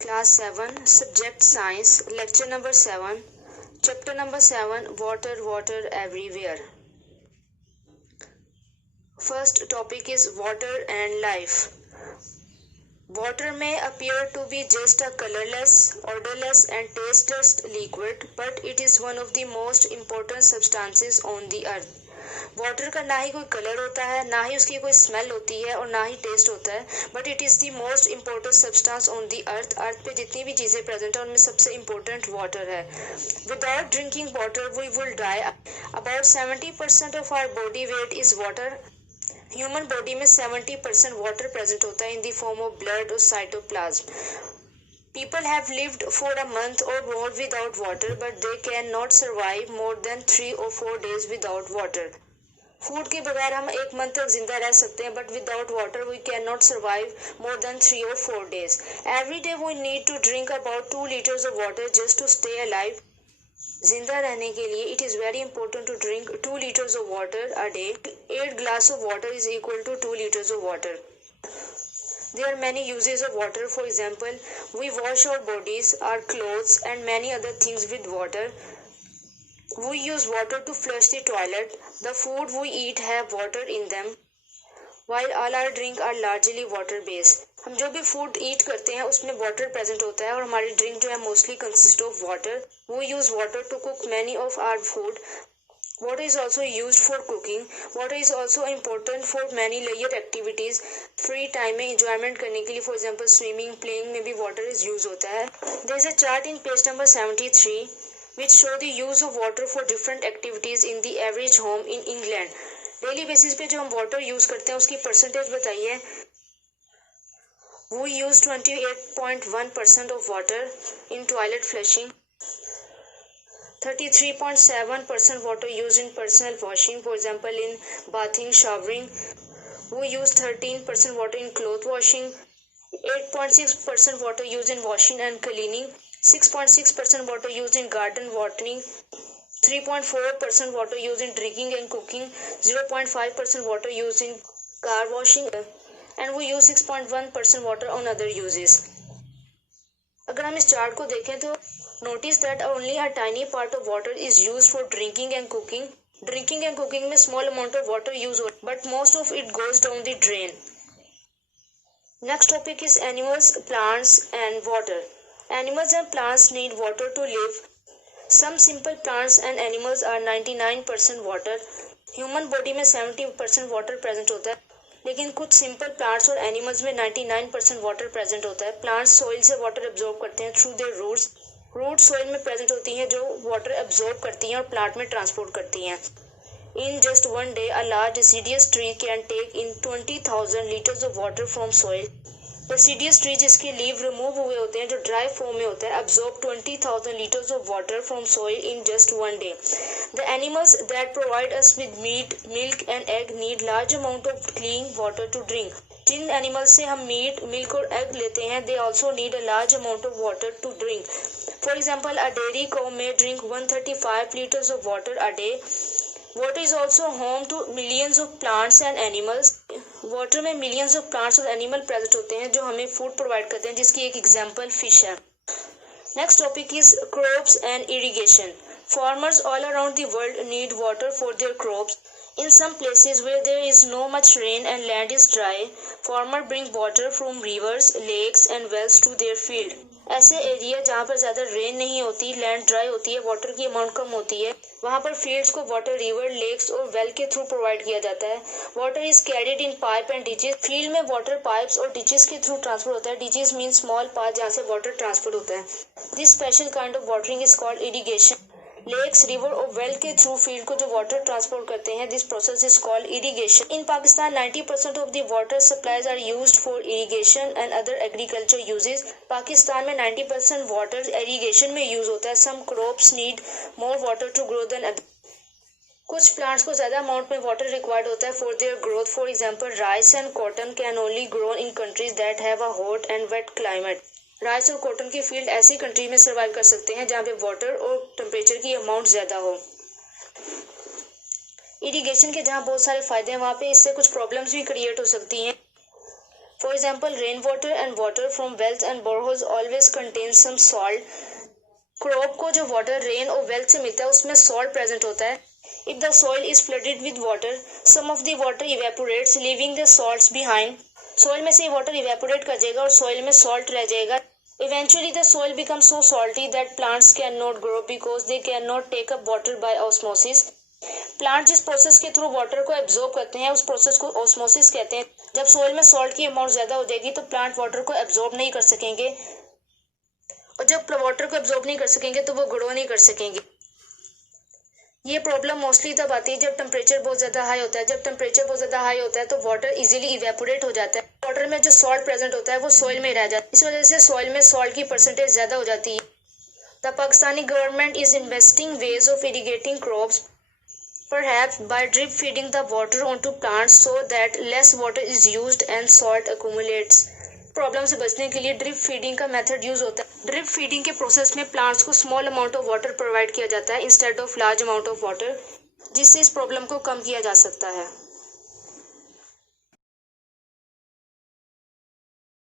Class 7, Subject Science, Lecture number 7, Chapter number 7, Water, Water Everywhere. First topic is Water and Life. Water may appear to be just a colorless, odorless and tasteless liquid, but it is one of the most important substances on the earth. Water का ना ही कोई colour होता है, ना ही उसकी कोई smell होती है और ना ही टेस्ट होता है, but it is the most important substance on the earth. Earth पे जितनी भी चीज़ें प्रेजेंट है उनमें सबसे इम्पोर्टेंट वाटर है. Without drinking water we will die. About 70% of our body weight is water. Human body में 70% वाटर प्रेजेंट होता है in the form of blood और cytoplasm. People have lived for a month or more without water, but they cannot survive more than 3 or 4 days without water. Food के बगैर हम एक month तक जिंदा रह सकते हैं, but without water we can not survive more than 3 or 4 days. Every day we need to drink about 2 liters of water just to stay alive. जिंदा रहने के लिए it is very important to drink 2 liters of water a day. 8 glass of water is equal to 2 liters of water. There are many uses of water. For example, we wash our bodies, our clothes and many other things with water. We use water to flush the toilet. The food we eat have water in them. While all our drink are largely water based. हम जो भी food ईट करते हैं उसमें water present होता है और हमारी ड्रिंक जो है mostly consist of water. We use water to cook many of our food. Water is also used for cooking. Water is also important for many layer activities. Free time में enjoyment करने के लिए for example swimming, playing में भी water is use होता है. There is a chart in page number 73 which show the use of water for different activities in the average home in England. Daily basis पे जो हम water use करते हैं उसकी परसेंटेज बताइए. We use 28.1% of water in toilet flushing. 33.7% water used in personal washing, for example in bathing, showering. We use 13% water in cloth washing. 8.6% water used in washing and cleaning. 6.6% water used in garden watering. 3.4% water used in drinking and cooking. 0.5% water used in car washing. And we use 6.1% water on other uses. अगर हम इस chart को देखें तो notice that only a tiny part of water is used for drinking and cooking. Drinking and cooking में small amount of water use होता है, but most of it goes down the drain. Next topic is animals, plants and water. Animals and plants need water to live. Some simple plants and animals are 99% water. Human body में 70% water present होता है, लेकिन कुछ simple plants और animals में 99% water present होता है. Plants soil से वाटर एब्जॉर्ब करते हैं through their roots. Root soil में प्रेजेंट होती हैं जो वाटर एब्जॉर्ब करती हैं और प्लांट में ट्रांसपोर्ट करती हैं. In just one day a large deciduous tree can take in 20,000 liters of water from soil. Deciduous tree जिसके लीव रिमूव हुए होते हैं, जो ड्राई फॉर्म में होता है, absorb 20,000 liters of water from soil in just one day. The animals that provide us with meat, milk and egg need large amount of clean water to drink. जिन animals से हम meet, milk और egg लेते हैं, they also need a large amount of water to drink. For example, a dairy cow may drink 135 liters of water a day. Water is also home to millions of plants and animals. Water में millions of plants और animal present होते हैं जो हमें food provide करते हैं, जिसकी एक एग्जाम्पल फिश है. Next topic is crops and irrigation. Farmers all around the world need water for their crops. In some places where there is no much rain and land is dry, farmers bring water from rivers, lakes and wells to their field. ऐसे area जहाँ पर ज़्यादा rain नहीं होती, land dry होती है, water की amount कम होती है, वहाँ पर फील्ड्स को वाटर रिवर, लेक्स और वेल के थ्रू प्रोवाइड किया जाता है. Water is carried in pipe and ditches. Field में वाटर पाइप्स और डिचेस के थ्रू ट्रांसफर होता है. डिचेस मीन स्मॉल पाथ जहाँ से वाटर ट्रांसफर होता है. This special kind of watering is called irrigation. Lakes, river और वेल के थ्रू फील्ड को जो वाटर ट्रांसपोर्ट करते हैं, this process is called irrigation. In Pakistan 90% of the water supplies are used for irrigation and other agriculture uses. Pakistan में 90% water irrigation में use होता है. Some crops need more water to grow than other. कुछ plants को ज्यादा amount में water required होता है for their growth. For example rice and cotton can only grow in countries that have a hot and wet climate. Rice और cotton की field ऐसी country में सर्वाइव कर सकते हैं जहाँ पे वाटर और टेम्परेचर की अमाउंट ज़्यादा हो. इरिगेशन के जहाँ बहुत सारे फायदे हैं, वहाँ पे इससे कुछ प्रॉब्लम्स भी क्रिएट हो सकती हैं. For example, rainwater and water from wells and boreholes always contain some salt. Crop को जो वाटर रेन और वेल से मिलता है उसमें सॉल्ट प्रेजेंट होता है. If the soil is flooded with water, some of the water evaporates leaving the salts behind. Soil में से वाटर इवेपोरेट कर जाएगा और सॉइल में सॉल्ट रह जाएगा. Eventually the soil becomes so salty that plants cannot grow because they cannot take up water by osmosis. Plant जिस process के थ्रू वाटर को एब्जॉर्ब करते हैं उस प्रोसेस को ऑस्मोसिस कहते हैं. जब सोइल में सॉल्ट की अमाउंट ज्यादा हो जाएगी तो प्लांट वाटर को एब्जॉर्ब नहीं कर सकेंगे, और जब वाटर को एब्जॉर्ब नहीं कर सकेंगे तो वो ग्रो नहीं कर सकेंगे. ये प्रॉब्लम मोस्टली तब आती है जब टेम्परेचर बहुत ज्यादा हाई होता है. जब टेम्परेचर बहुत ज्यादा हाई होता है तो वाटर इजीली इवेपोरेट हो जाता है. वाटर में जो सॉल्ट प्रेजेंट होता है वो सॉइल में रह जाता है. इस वजह से सॉइल में सॉल्ट की परसेंटेज ज्यादा हो जाती है. The Pakistani government is investing ways of irrigating crops, perhaps by drip feeding the water onto plants so that less water is used and salt accumulates. Problem से बचने के लिए ड्रिप फीडिंग का मेथड यूज होता है. ड्रिप फीडिंग के process में plants को small amount of water provide किया जाता है instead of large amount of water, जिससे इस प्रॉब्लम को कम किया जा सकता है.